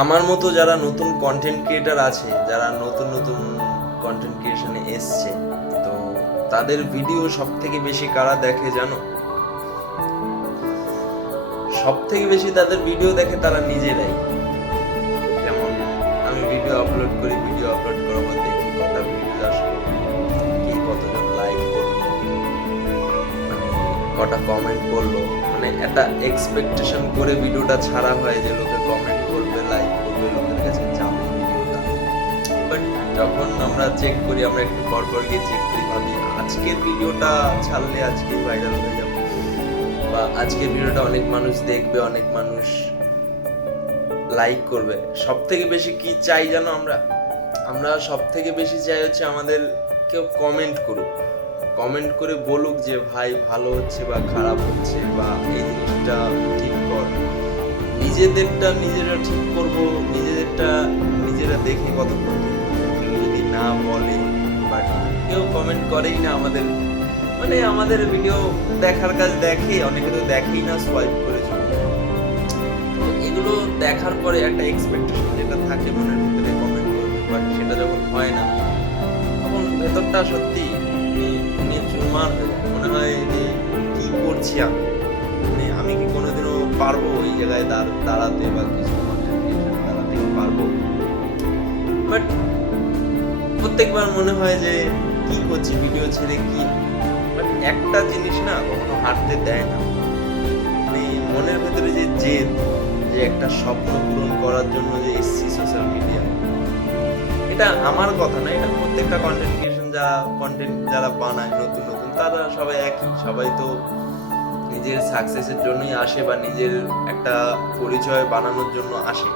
আমার মতো যারা নতুন কন্টেন্ট ক্রিয়েটার আছে, যারা নতুন নতুন কন্টেন্ট ক্রিয়েশনে এসছে, তো তাদের ভিডিও সব থেকে বেশি কারা দেখে জানো? সব থেকে বেশি তাদের ভিডিও দেখে তারা নিজেরাই। যেমন আমি ভিডিও আপলোড করি, ভিডিও আপলোড করার পর দেখি কটা ভিউজ আসলো, কে কতজন লাইক করলো, মানে কটা কমেন্ট করলো, মানে একটা এক্সপেকটেশন করে ভিডিওটা ছাড়া হয় যে লোকে কমেন্ট করবে, লাইক করবে, লোকের কাছে যাবে ভিডিওটা। বাট যখন আমরা চেক করি, আমরা একটু পর পর গিয়ে চেক করি, ভাবি আজকের ভিডিওটা ছাড়লে আজকেই ভাইরাল হয়ে যাবে, বা আজকের ভিডিওটা অনেক মানুষ দেখবে, অনেক মানুষ লাইক করবে। সব থেকে বেশি কি চাই জানো? আমরা আমরা সব থেকে বেশি চাই হচ্ছে আমাদের কেউ কমেন্ট করুক, কমেন্ট করে বলুক যে ভাই ভালো হচ্ছে বা খারাপ হচ্ছে, বা এই জিনিসটা ঠিক কর। নিজেদেরটা নিজেরা ঠিক করব, নিজেদেরটা নিজেরা দেখে কতক্ষণ ঠিক করবো। কেউ যদি না বলে, বাট কেউ কমেন্ট করেই না আমাদের, মানে আমাদের ভিডিও দেখার কাজ দেখে, অনেকে তো দেখেই না, সোয়াইপ করে চলে যায়। তো এগুলো দেখার পরে একটা এক্সপেকটেশন যেটা থাকে মনের ভিতরে, কমেন্ট করবে, বাট সেটা যখন হয় না, তখন ভেতরটা সত্যি নিয়ে চুরমার হয়ে যায়। মনে হয় যে কি করছি আমি, মানে আমি কি কোনোদিনও পারবো ওই জায়গায় দাঁড়াতে, বা কিছু কন্টেন্ট ক্রিয়েশনে দাঁড়াতে পারবো? বাট প্রত্যেকবার মনে হয় যে কি করছি, ভিডিও ছেড়ে কি, বাট একটা জিনিস না কখনো হাঁটতে দেয় না, মানে মনের ভেতরে যে জেদ, যে একটা স্বপ্ন পূরণ করার জন্য যে এসছি সোশ্যাল মিডিয়া। এটা আমার কথা না, এটা প্রত্যেকটা কন্টেন্ট ক্রিয়েশন যারা বানায় নতুন নতুন, তারা সবাই একই, সবাই তো নিজের সাকসেসের জন্যই আসে, বা নিজের একটা পরিচয় বানানোর জন্য আসে।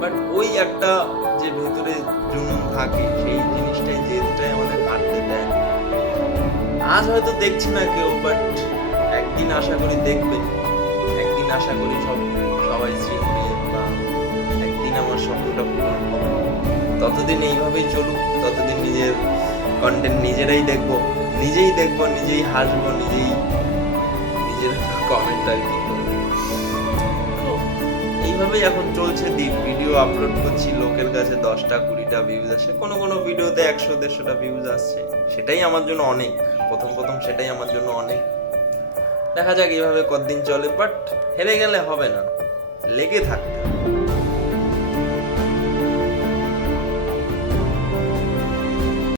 বাট ওই একটা যে ভেতরে জুনুন থাকে, সেই জিনিসটাই জেদটাই আমাদের কাটতে দেয় না। আজ হয়তো দেখছি না কেউ, বাট একদিন আশা করি দেখবে, একদিন আশা করি সবাই চিনবে, বা একদিন আমার স্বপ্নটা পূরণ হবে। ততদিন এইভাবেই চলুক, ততদিন নিজের কন্টেন্ট নিজেরাই দেখবো, নিজেই হাসবো, নিজের কমেন্ট আর কি করবো। তো এইভাবেই এখন চলছে দিন। ভিডিও আপলোড করছি, লোকের কাছে 10টা 20টা ভিউজ আসে, কোনো কোনো ভিডিওতে 100-150টা ভিউজ আসছে, সেটাই আমার জন্য অনেক। প্রথম প্রথম সেটাই আমার জন্য অনেক। দেখা যাক এইভাবে কতদিন চলে, বাট হেরে গেলে হবে না, লেগে থাকতে